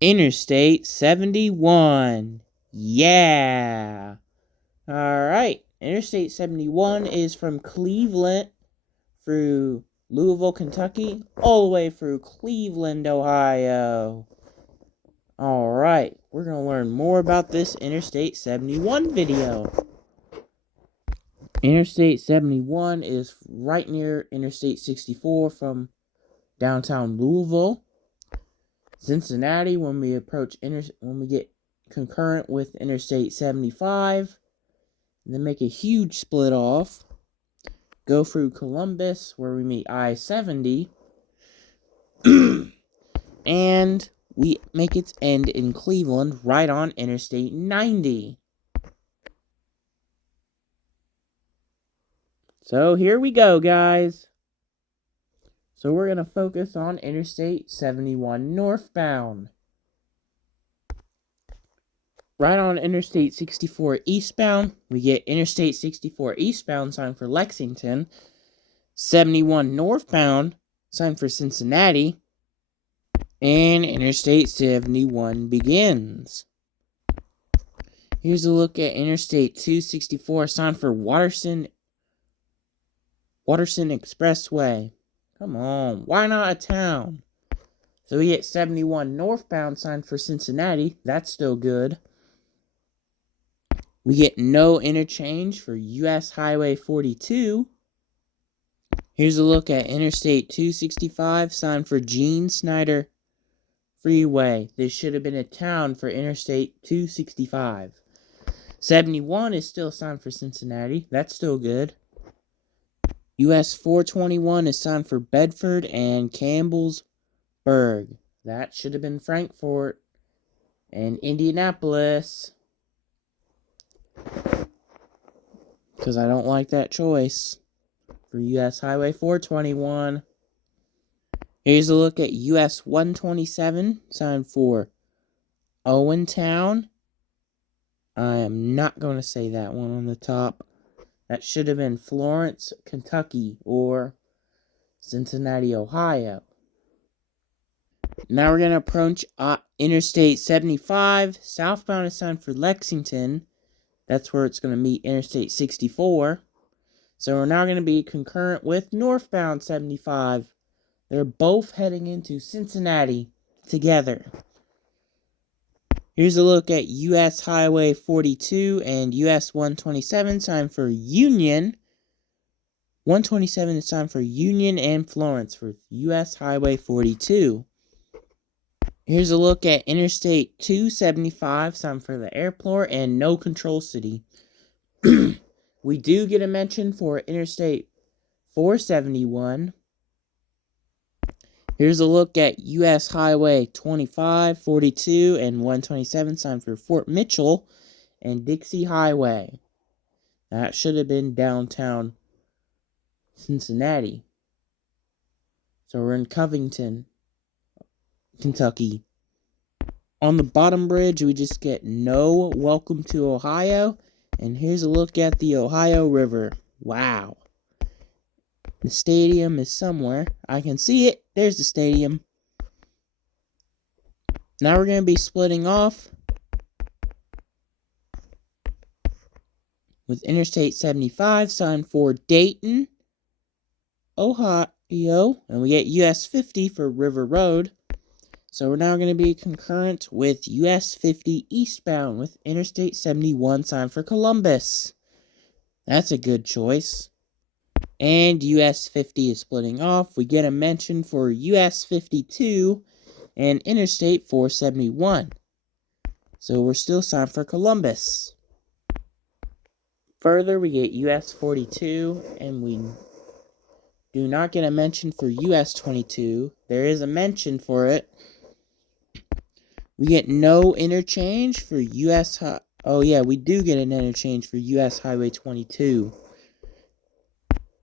Interstate 71. Yeah. Alright. Interstate 71 is from Cleveland through Louisville, Kentucky, all the way through Cleveland, Ohio. Alright. We're going to learn more about this Interstate 71 video. Interstate 71 is right near Interstate 64 from downtown Louisville. Cincinnati, when we get concurrent with Interstate 75, and then make a huge split off, go through Columbus, where we meet I-70, and we make its end in Cleveland, right on Interstate 90. So here we go, guys. So we're going to focus on Interstate 71 northbound. Right on Interstate 64 eastbound, we get Interstate 64 eastbound, signed for Lexington. 71 northbound, signed for Cincinnati. And Interstate 71 begins. Here's a look at Interstate 264, signed for Waterson Expressway. Come on, why not a town? So we get 71 northbound, signed for Cincinnati. That's still good. We get no interchange for US Highway 42. Here's a look at Interstate 265, signed for Gene Snyder Freeway. This should have been a town for Interstate 265. 71 is still signed for Cincinnati. That's still good. US 421 is signed for Bedford and Campbellsburg. That should have been Frankfort and Indianapolis, because I don't like that choice for US Highway 421. Here's a look at US 127, signed for Owentown. I am not going to say that one on the top. That should have been Florence, Kentucky, or Cincinnati, Ohio. Now we're going to approach Interstate 75. Southbound is signed for Lexington. That's where it's going to meet Interstate 64. So we're now going to be concurrent with northbound 75. They're both heading into Cincinnati together. Here's a look at US Highway 42 and US 127, signed for Union. 127 is signed for Union and Florence for US Highway 42. Here's a look at Interstate 275, signed for the airport and No Control City. We do get a mention for Interstate 471. Here's a look at US Highway 25, 42, and 127, signed for Fort Mitchell and Dixie Highway. That should have been downtown Cincinnati. So we're in Covington, Kentucky. On the bottom bridge, we just get no Welcome to Ohio. And here's a look at the Ohio River. Wow. The stadium is somewhere. I can see it. There's the stadium. Now we're going to be splitting off with Interstate 75, signed for Dayton, Ohio. And we get US 50 for River Road. So we're now going to be concurrent with US 50 eastbound with Interstate 71, signed for Columbus. That's a good choice. And US 50 is splitting off. We get a mention for US 52 and Interstate 471. So we're still signed for Columbus. Further, we get US 42, and we do not get a mention for US 22. There is a mention for it. We get no interchange for US... Oh yeah, we do get an interchange for US Highway 22.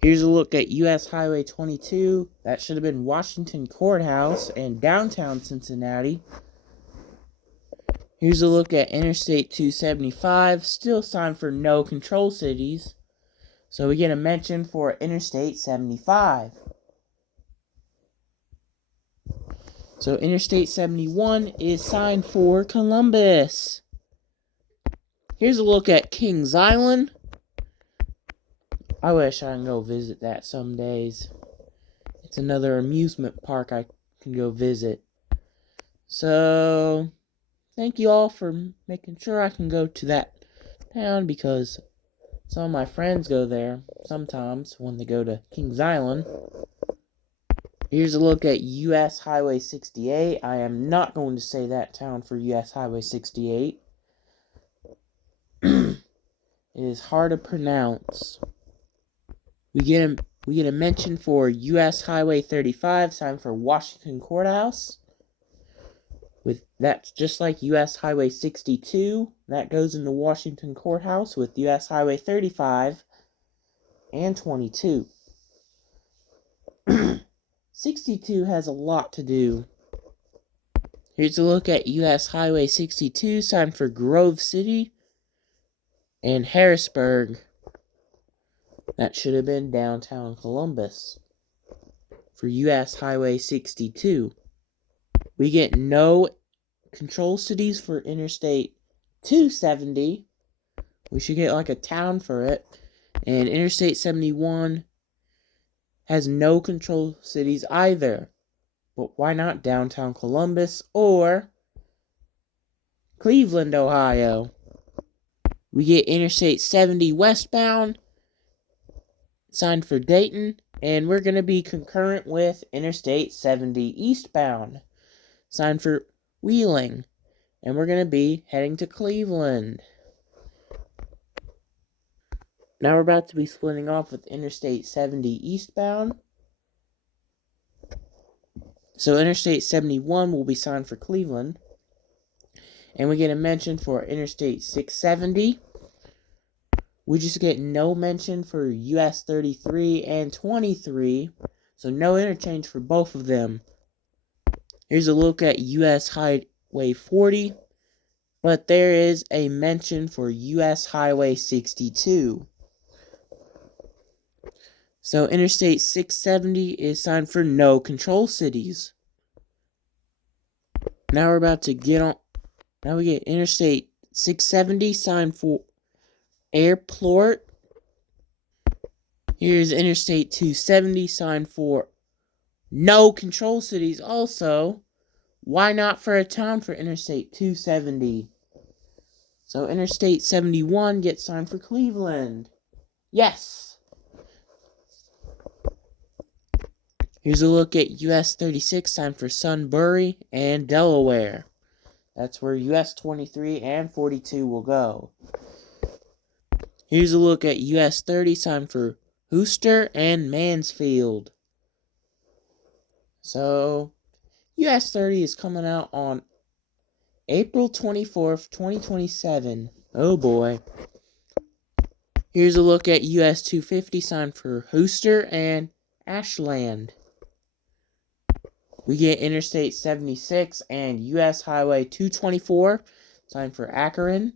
Here's a look at US Highway 22. That should have been Washington Courthouse and downtown Cincinnati. Here's a look at Interstate 275. Still signed for No Control Cities. So we get a mention for Interstate 75. So Interstate 71 is signed for Columbus. Here's a look at Kings Island. I wish I can go visit that some days. It's another amusement park I can go visit. So, thank you all for making sure I can go to that town, because some of my friends go there sometimes when they go to Kings Island. Here's a look at US Highway 68. I am not going to say that town for US Highway 68. It is hard to pronounce. We get a mention for US Highway 35, signed for Washington Courthouse. That's just like US Highway 62. That goes into Washington Courthouse with US Highway 35 and 22. 62 has a lot to do. Here's a look at US Highway 62, signed for Grove City and Harrisburg. That should have been downtown Columbus for US Highway 62. We get no control cities for Interstate 270. We should get like a town for it. And Interstate 71 has no control cities either. But why not downtown Columbus or Cleveland, Ohio? We get Interstate 70 westbound, signed for Dayton, and we're going to be concurrent with Interstate 70 eastbound, signed for Wheeling, and we're going to be heading to Cleveland. Now we're about to be splitting off with Interstate 70 eastbound. So Interstate 71 will be signed for Cleveland. And we get a mention for Interstate 670. We just get no mention for US 33 and 23. So no interchange for both of them. Here's a look at US Highway 40. But there is a mention for US Highway 62. So Interstate 670 is signed for no control cities. Now we're about to get on. Now we get Interstate 670 signed for Airport. Here's Interstate 270 signed for no control cities also. Why not for a town for Interstate 270? So Interstate 71 gets signed for Cleveland. Yes! Here's a look at US 36 signed for Sunbury and Delaware. That's where US 23 and 42 will go. Here's a look at US 30 signed for Worcester and Mansfield. So, US 30 is coming out on April 24th, 2027. Oh boy. Here's a look at US 250 signed for Worcester and Ashland. We get Interstate 76 and US Highway 224 signed for Akron.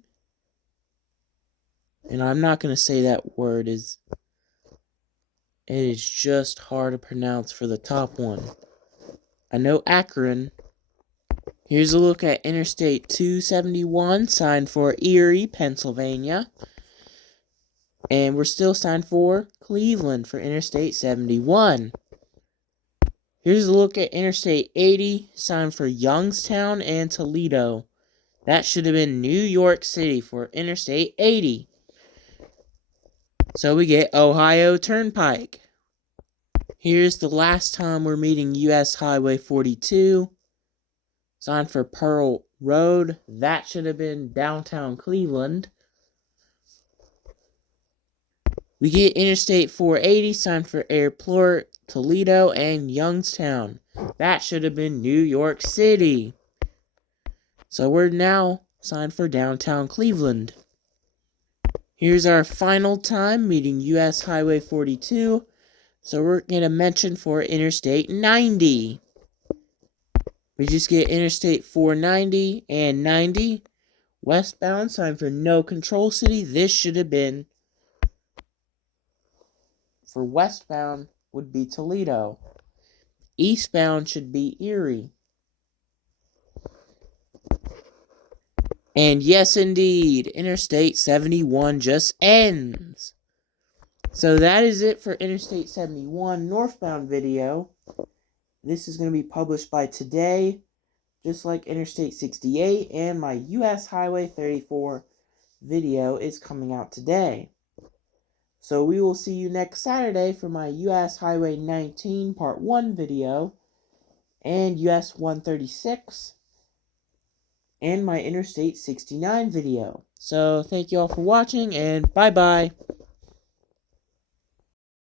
And I'm not going to say that word. It is just hard to pronounce for the top one. I know Akron. Here's a look at Interstate 271 signed for Erie, Pennsylvania. And we're still signed for Cleveland for Interstate 71. Here's a look at Interstate 80, signed for Youngstown and Toledo. That should have been New York City for Interstate 80. So we get Ohio Turnpike. Here's the last time we're meeting US Highway 42, signed for Pearl Road. That should have been downtown Cleveland. We get Interstate 480, signed for Airport, Toledo, and Youngstown. That should have been New York City. So we're now signed for downtown Cleveland. Here's our final time meeting US Highway 42. So we're going to mention for Interstate 90. We just get Interstate 490 and 90. Westbound, signed for no control city. This should have been, for westbound, would be Toledo. Eastbound should be Erie. And yes, indeed, Interstate 71 just ends. So that is it for Interstate 71 northbound video. This is going to be published by today, just like Interstate 68, and my US Highway 34 video is coming out today. So we will see you next Saturday for my US Highway 19 Part 1 video, and US 136, and my Interstate 69 video. So thank you all for watching, and bye-bye.